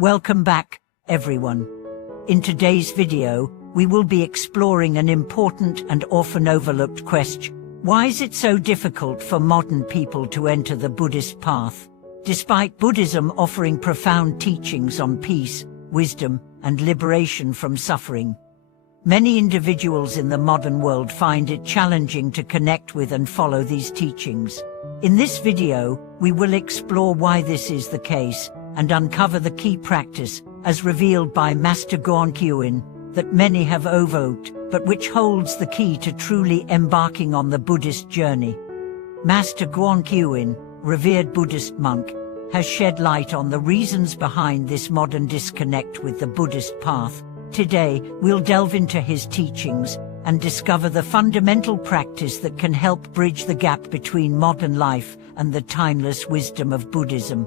Welcome back, everyone. In today's video, we will be exploring an important and often overlooked question. Why is it so difficult for modern people to enter the Buddhist path? Despite Buddhism offering profound teachings on peace, wisdom, and liberation from suffering, many individuals in the modern world find it challenging to connect with and follow these teachings. In this video, we will explore why this is the case and uncover the key practice, as revealed by Master Guangqin, that many have overlooked, but which holds the key to truly embarking on the Buddhist journey. Master Guangqin, revered Buddhist monk, has shed light on the reasons behind this modern disconnect with the Buddhist path. Today, we'll delve into his teachings and discover the fundamental practice that can help bridge the gap between modern life and the timeless wisdom of Buddhism.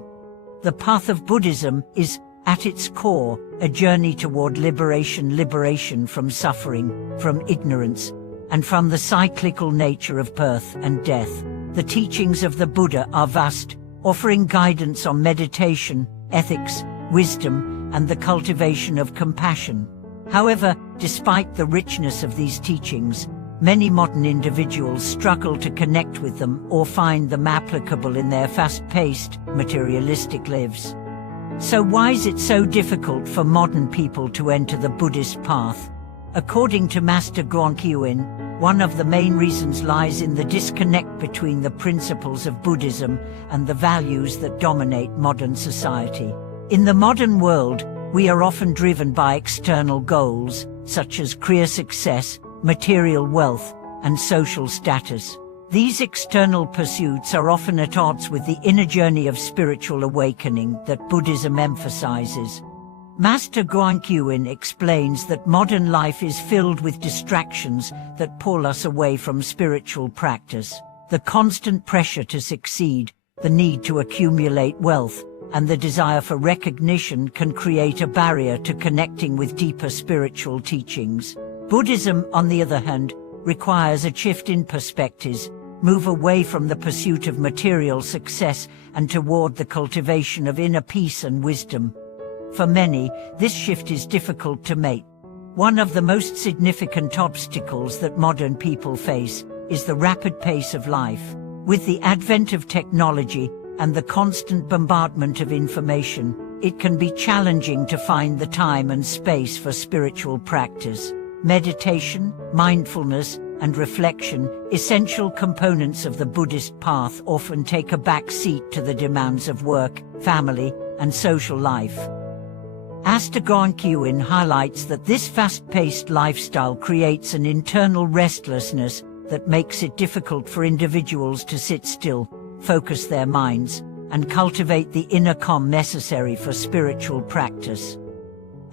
The path of Buddhism is, at its core, a journey toward liberation from suffering, from ignorance, and from the cyclical nature of birth and death. The teachings of the Buddha are vast, offering guidance on meditation, ethics, wisdom, and the cultivation of compassion. However, despite the richness of these teachings, many modern individuals struggle to connect with them or find them applicable in their fast-paced, materialistic lives. So why is it so difficult for modern people to enter the Buddhist path? According to Master Guangqin, one of the main reasons lies in the disconnect between the principles of Buddhism and the values that dominate modern society. In the modern world, we are often driven by external goals, such as career success, material wealth, and social status. These external pursuits are often at odds with the inner journey of spiritual awakening that Buddhism emphasizes. Master Guangqin explains that modern life is filled with distractions that pull us away from spiritual practice. The constant pressure to succeed, the need to accumulate wealth, and the desire for recognition can create a barrier to connecting with deeper spiritual teachings. Buddhism, on the other hand, requires a shift in perspectives, move away from the pursuit of material success and toward the cultivation of inner peace and wisdom. For many, this shift is difficult to make. One of the most significant obstacles that modern people face is the rapid pace of life. With the advent of technology and the constant bombardment of information, it can be challenging to find the time and space for spiritual practice. Meditation, mindfulness, and reflection, essential components of the Buddhist path, often take a back seat to the demands of work, family, and social life. Master Guangqin highlights that this fast-paced lifestyle creates an internal restlessness that makes it difficult for individuals to sit still, focus their minds, and cultivate the inner calm necessary for spiritual practice.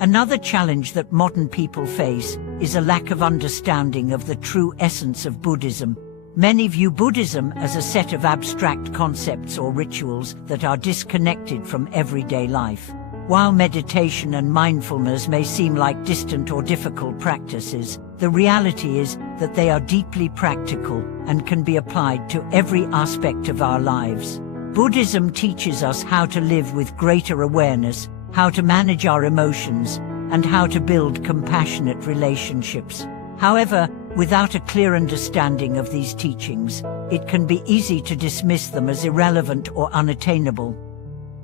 Another challenge that modern people face is a lack of understanding of the true essence of Buddhism. Many view Buddhism as a set of abstract concepts or rituals that are disconnected from everyday life. While meditation and mindfulness may seem like distant or difficult practices, the reality is that they are deeply practical and can be applied to every aspect of our lives. Buddhism teaches us how to live with greater awareness, how to manage our emotions, and how to build compassionate relationships. However, without a clear understanding of these teachings, it can be easy to dismiss them as irrelevant or unattainable.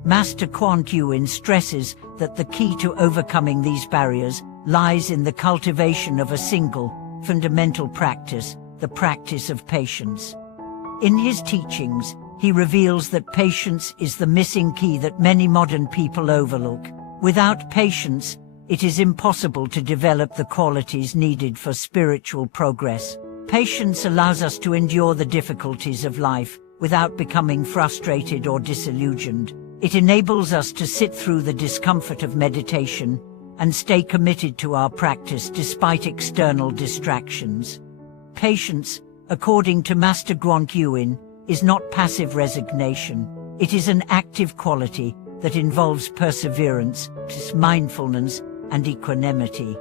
Master Guangqin stresses that the key to overcoming these barriers lies in the cultivation of a single, fundamental practice, the practice of patience. In his teachings, he reveals that patience is the missing key that many modern people overlook. Without patience, it is impossible to develop the qualities needed for spiritual progress. Patience allows us to endure the difficulties of life without becoming frustrated or disillusioned. It enables us to sit through the discomfort of meditation and stay committed to our practice despite external distractions. Patience, according to Master Guangqin, is not passive resignation. It is an active quality that involves perseverance, mindfulness, and equanimity.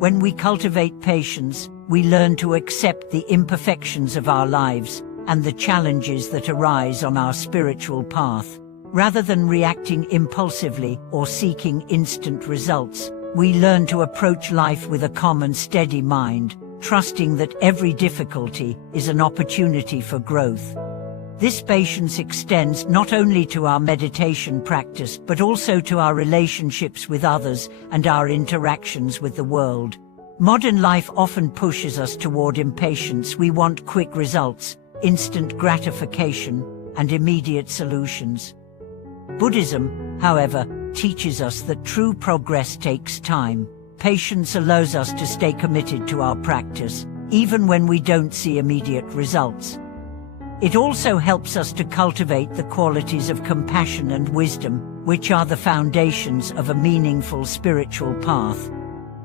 When we cultivate patience, we learn to accept the imperfections of our lives and the challenges that arise on our spiritual path. Rather than reacting impulsively or seeking instant results, we learn to approach life with a calm and steady mind, trusting that every difficulty is an opportunity for growth. This patience extends not only to our meditation practice but also to our relationships with others and our interactions with the world. Modern life often pushes us toward impatience. We want quick results, instant gratification, and immediate solutions. Buddhism, however, teaches us that true progress takes time. Patience allows us to stay committed to our practice, even when we don't see immediate results. It also helps us to cultivate the qualities of compassion and wisdom, which are the foundations of a meaningful spiritual path.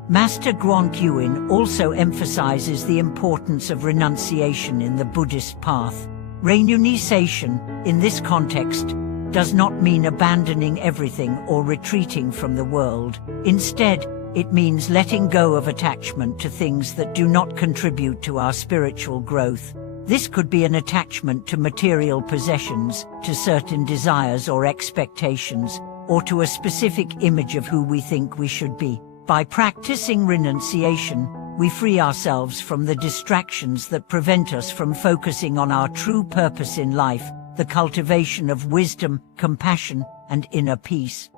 Master Guangqin also emphasizes the importance of renunciation in the Buddhist path. Renunciation, in this context, does not mean abandoning everything or retreating from the world. Instead, it means letting go of attachment to things that do not contribute to our spiritual growth. This could be an attachment to material possessions, to certain desires or expectations, or to a specific image of who we think we should be. By practicing renunciation, we free ourselves from the distractions that prevent us from focusing on our true purpose in life, the cultivation of wisdom, compassion, and inner peace.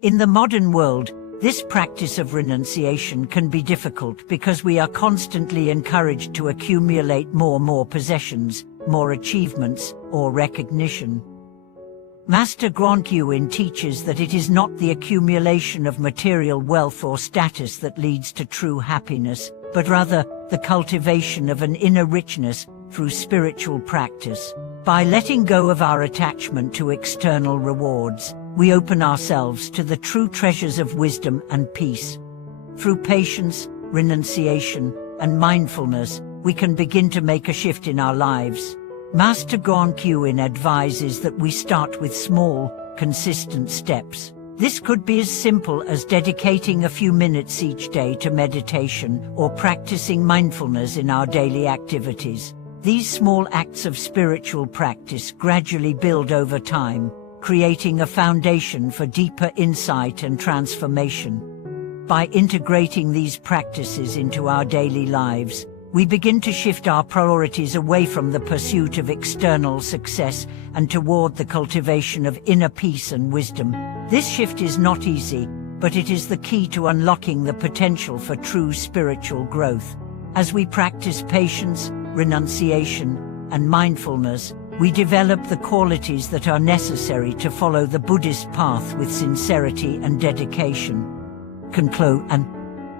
In the modern world, this practice of renunciation can be difficult because we are constantly encouraged to accumulate more possessions, more achievements, or recognition. Master Guangqin teaches that it is not the accumulation of material wealth or status that leads to true happiness, but rather the cultivation of an inner richness through spiritual practice. By letting go of our attachment to external rewards, we open ourselves to the true treasures of wisdom and peace. Through patience, renunciation, and mindfulness, we can begin to make a shift in our lives. Master Guangqin advises that we start with small, consistent steps. This could be as simple as dedicating a few minutes each day to meditation or practicing mindfulness in our daily activities. These small acts of spiritual practice gradually build over time, creating a foundation for deeper insight and transformation. By integrating these practices into our daily lives, we begin to shift our priorities away from the pursuit of external success and toward the cultivation of inner peace and wisdom. This shift is not easy, but it is the key to unlocking the potential for true spiritual growth. As we practice patience, renunciation, and mindfulness, we develop the qualities that are necessary to follow the Buddhist path with sincerity and dedication.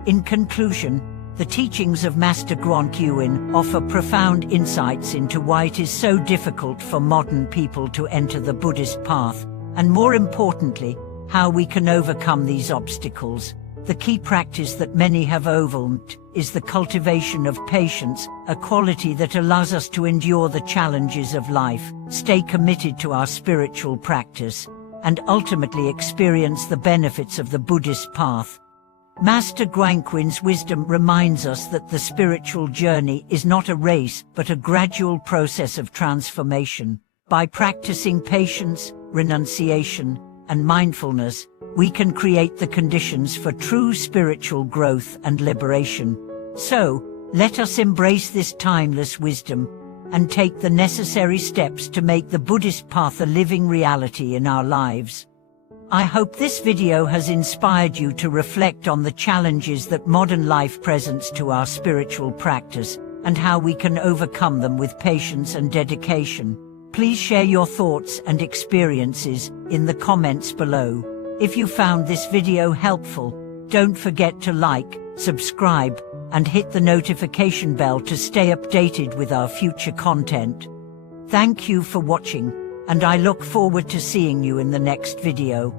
In conclusion, the teachings of Master Guangqin offer profound insights into why it is so difficult for modern people to enter the Buddhist path, and more importantly, how we can overcome these obstacles. The key practice that many have overlooked is the cultivation of patience, a quality that allows us to endure the challenges of life, stay committed to our spiritual practice, and ultimately experience the benefits of the Buddhist path. Master Guangqin's wisdom reminds us that the spiritual journey is not a race but a gradual process of transformation. By practicing patience, renunciation, and mindfulness, we can create the conditions for true spiritual growth and liberation. So, let us embrace this timeless wisdom and take the necessary steps to make the Buddhist path a living reality in our lives. I hope this video has inspired you to reflect on the challenges that modern life presents to our spiritual practice and how we can overcome them with patience and dedication. Please share your thoughts and experiences in the comments below. If you found this video helpful, don't forget to like, subscribe, and hit the notification bell to stay updated with our future content. Thank you for watching, and I look forward to seeing you in the next video.